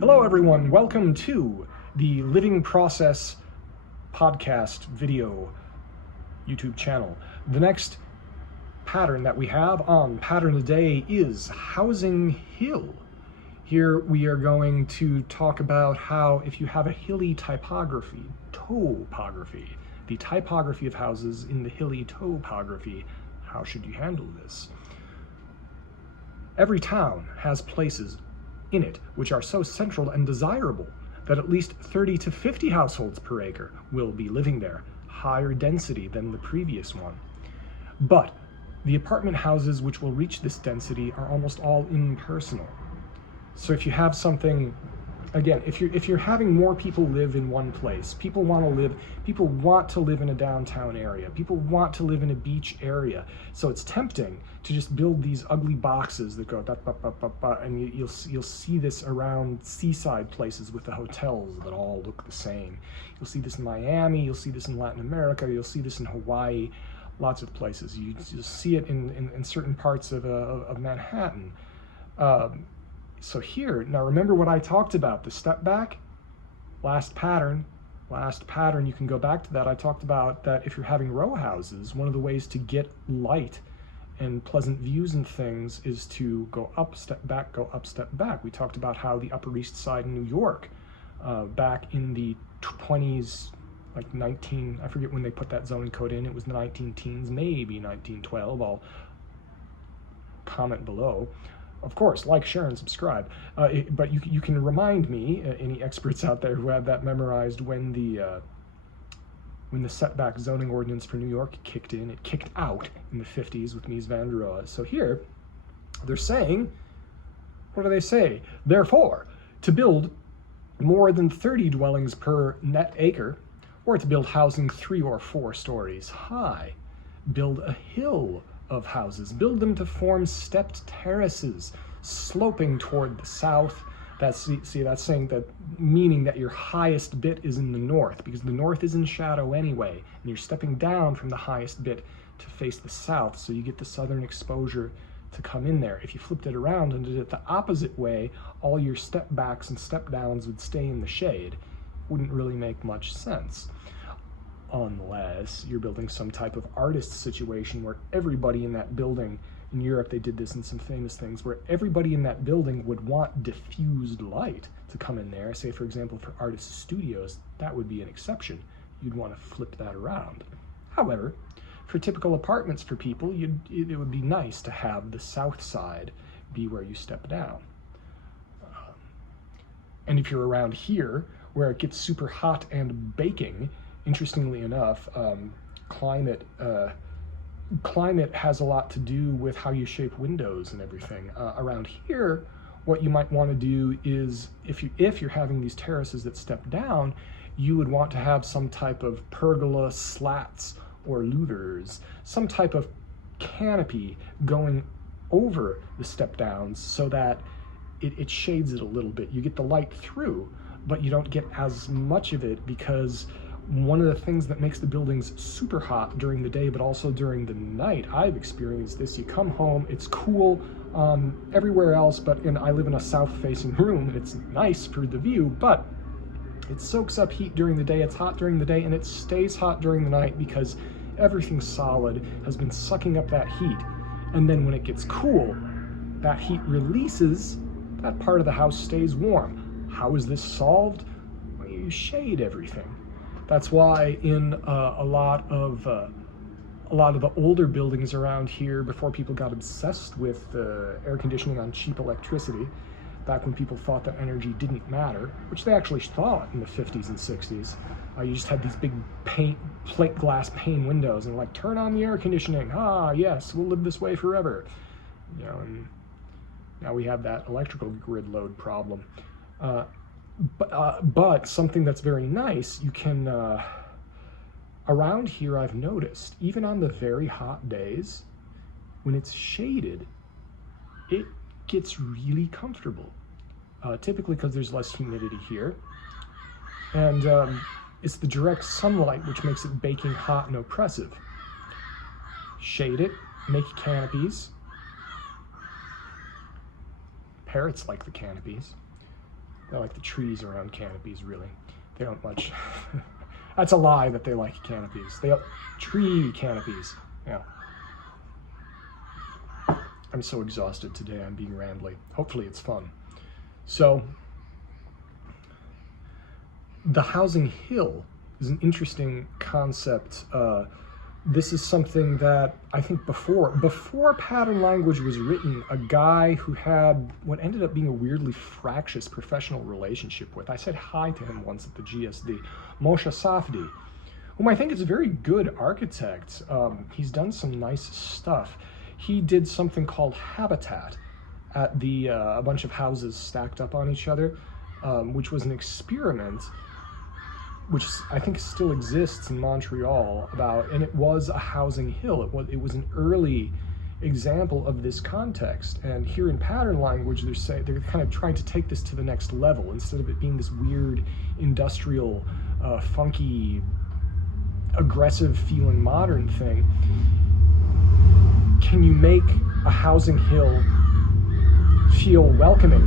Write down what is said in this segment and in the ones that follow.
Hello everyone, welcome to the Living Process podcast video YouTube channel. The next pattern that we have on Pattern of the Day is Housing Hill. Here we are going to talk about how if you have a hilly topography, the typography of houses in the hilly topography, how should you handle this? Every town has places in it which are so central and desirable that at least 30 to 50 households per acre will be living there, higher density than the previous one. But the apartment houses which will reach this density are almost all impersonal. So if you have something, again, if you're having more people live in one place, people want to live in a downtown area, people want to live in a beach area. So it's tempting to just build these ugly boxes that go and you'll see this around seaside places with the hotels that all look the same. You'll see this in Miami, you'll see this in Latin America, you'll see this in Hawaii, lots of places. You'll see it in certain parts of Manhattan. So here, now remember what I talked about, the step back, last pattern, you can go back to that. I talked about that if you're having row houses, one of the ways to get light and pleasant views and things is to go up, step back, go up, step back. We talked about how the Upper East Side in New York, back in the 20s, like I forget when they put that zoning code in, it was the 19-teens, maybe 1912, I'll comment below. Of course, like, share, and subscribe. But you can remind me, any experts out there who have that memorized, when the setback zoning ordinance for New York kicked in. It kicked out in the 50s with Mies van der Rohe. So here, they're saying, what do they say? Therefore, to build more than 30 dwellings per net acre, or to build housing 3 or 4 stories high, build a hill of houses, build them to form stepped terraces sloping toward the south. That's saying that, meaning that your highest bit is in the north, because the north is in shadow anyway, and you're stepping down from the highest bit to face the south, so you get the southern exposure to come in there. If you flipped it around and did it the opposite way, all your step backs and step downs would stay in the shade. Wouldn't really make much sense. Unless you're building some type of artist situation where everybody in that building, in Europe they did this in some famous things, where everybody in that building would want diffused light to come in there. Say, for example, for artist studios, that would be an exception. You'd want to flip that around. However, for typical apartments for people, it would be nice to have the south side be where you step down. And if you're around here, where it gets super hot and baking, interestingly enough, climate has a lot to do with how you shape windows and everything. Around here, what you might want to do is, if you're having these terraces that step down, you would want to have some type of pergola, slats, or louvers, some type of canopy going over the step downs so that it shades it a little bit. You get the light through, but you don't get as much of it, because one of the things that makes the buildings super hot during the day, but also during the night, I've experienced this, you come home, it's cool everywhere else, I live in a south-facing room, and it's nice for the view, but it soaks up heat during the day, it's hot during the day, and it stays hot during the night because everything solid has been sucking up that heat. And then when it gets cool, that heat releases, that part of the house stays warm. How is this solved? Well, you shade everything. That's why in a lot of the older buildings around here, before people got obsessed with air conditioning on cheap electricity, back when people thought that energy didn't matter, which they actually thought in the 50s and 60s, you just had these big plate glass pane windows and like, turn on the air conditioning. Ah, yes, we'll live this way forever. You know, and now we have that electrical grid load problem. But something that's very nice, you can, around here I've noticed, even on the very hot days, when it's shaded, it gets really comfortable. Typically because there's less humidity here. And it's the direct sunlight which makes it baking hot and oppressive. Shade it, make canopies. Parrots like the canopies. They like the trees around canopies, really. They don't much. That's a lie that they like canopies. They tree canopies. Yeah. I'm so exhausted today. I'm being rambly. Hopefully it's fun. So, the housing hill is an interesting concept. This is something that I think before pattern language was written, a guy who had what ended up being a weirdly fractious professional relationship with, I said hi to him once at the GSD, Moshe Safdie, whom I think is a very good architect. He's done some nice stuff. He did something called Habitat at a bunch of houses stacked up on each other, which was an experiment which I think still exists in Montreal and it was a housing hill. It was an early example of this context. And here in pattern language, they're kind of trying to take this to the next level. Instead of it being this weird, industrial, funky, aggressive feeling modern thing, can you make a housing hill feel welcoming?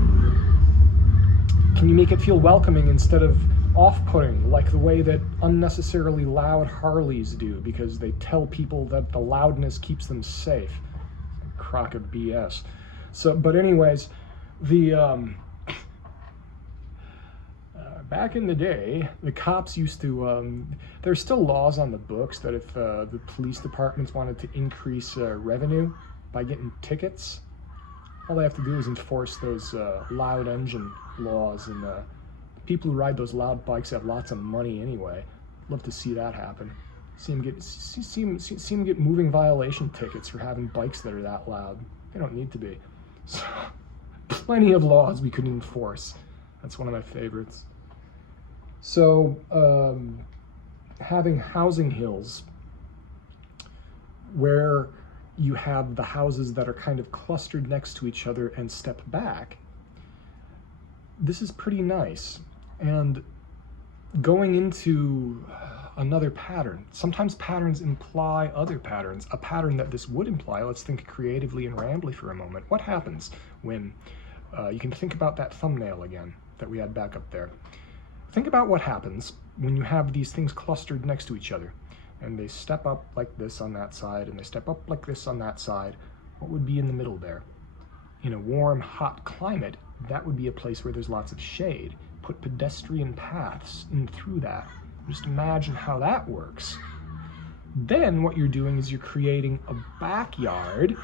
Can you make it feel welcoming instead of off-putting, like the way that unnecessarily loud Harleys do, because they tell people that the loudness keeps them safe? A crock of BS. So, but anyways, back in the day, the cops used to, there's still laws on the books that if the police departments wanted to increase revenue by getting tickets, all they have to do is enforce those loud engine laws, and people who ride those loud bikes have lots of money anyway. Love to see that happen. See them get moving violation tickets for having bikes that are that loud. They don't need to be. So, plenty of laws we could enforce. That's one of my favorites. So, having housing hills where you have the houses that are kind of clustered next to each other and step back, this is pretty nice. And going into another pattern, sometimes patterns imply other patterns. A pattern that this would imply, let's think creatively and rambly for a moment. What happens when, you can think about that thumbnail again that we had back up there. Think about what happens when you have these things clustered next to each other, and they step up like this on that side, and they step up like this on that side. What would be in the middle there? In a warm, hot climate, that would be a place where there's lots of shade. Put pedestrian paths in through that. Just imagine how that works. Then what you're doing is you're creating a backyard.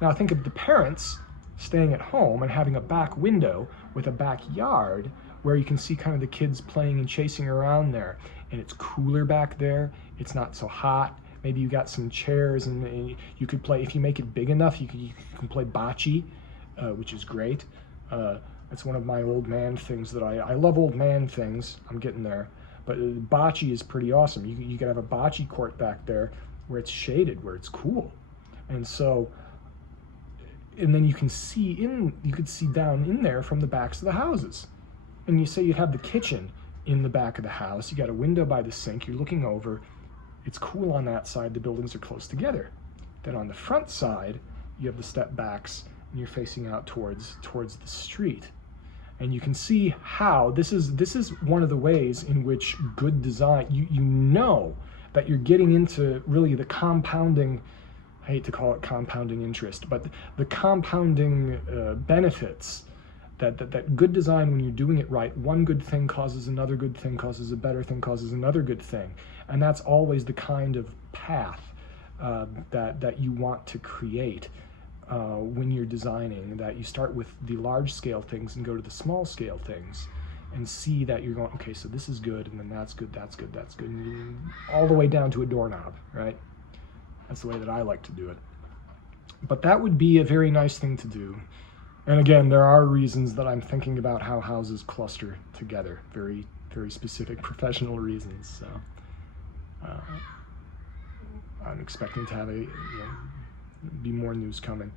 Now think of the parents staying at home and having a back window with a backyard where you can see kind of the kids playing and chasing around there. And it's cooler back there. It's not so hot. Maybe you got some chairs, and you could play, if you make it big enough, you can play bocce, which is great. That's one of my old man things that I love old man things. I'm getting there. But bocce is pretty awesome. You could have a bocce court back there where it's shaded, where it's cool. And so, and then you could see down in there from the backs of the houses. And you say you'd have the kitchen in the back of the house. You got a window by the sink. You're looking over. It's cool on that side. The buildings are close together. Then on the front side, you have the step backs, and you're facing out towards the street. And you can see how this is one of the ways in which good design, you know that you're getting into really the compounding, I hate to call it compounding interest, but the compounding benefits that good design, when you're doing it right, one good thing causes another good thing, causes a better thing, causes another good thing. And that's always the kind of path that you want to create when you're designing, that you start with the large scale things and go to the small scale things and see that you're going, okay, so this is good, and then that's good, that's good, that's good, and all the way down to a doorknob, right? That's the way that I like to do it. But that would be a very nice thing to do. And again, there are reasons that I'm thinking about how houses cluster together, very, very specific professional reasons. So I'm expecting to have be more news coming.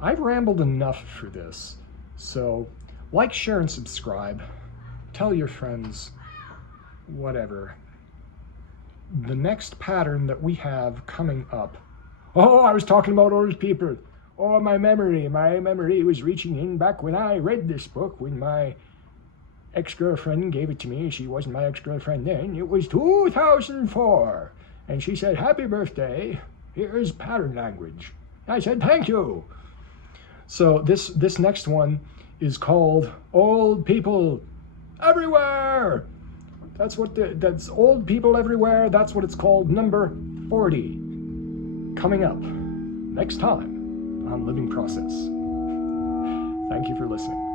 I've rambled enough for this, so like, share, and subscribe. Tell your friends, whatever. The next pattern that we have coming up. Oh, I was talking about old people. Oh, my memory was reaching in back when I read this book, when my ex-girlfriend gave it to me. She wasn't my ex-girlfriend then. It was 2004. And she said, happy birthday. Here's pattern language. I said, thank you. So this next one is called Old People Everywhere. That's Old People Everywhere. That's what it's called. Number 40. Coming up next time on Living Process. Thank you for listening.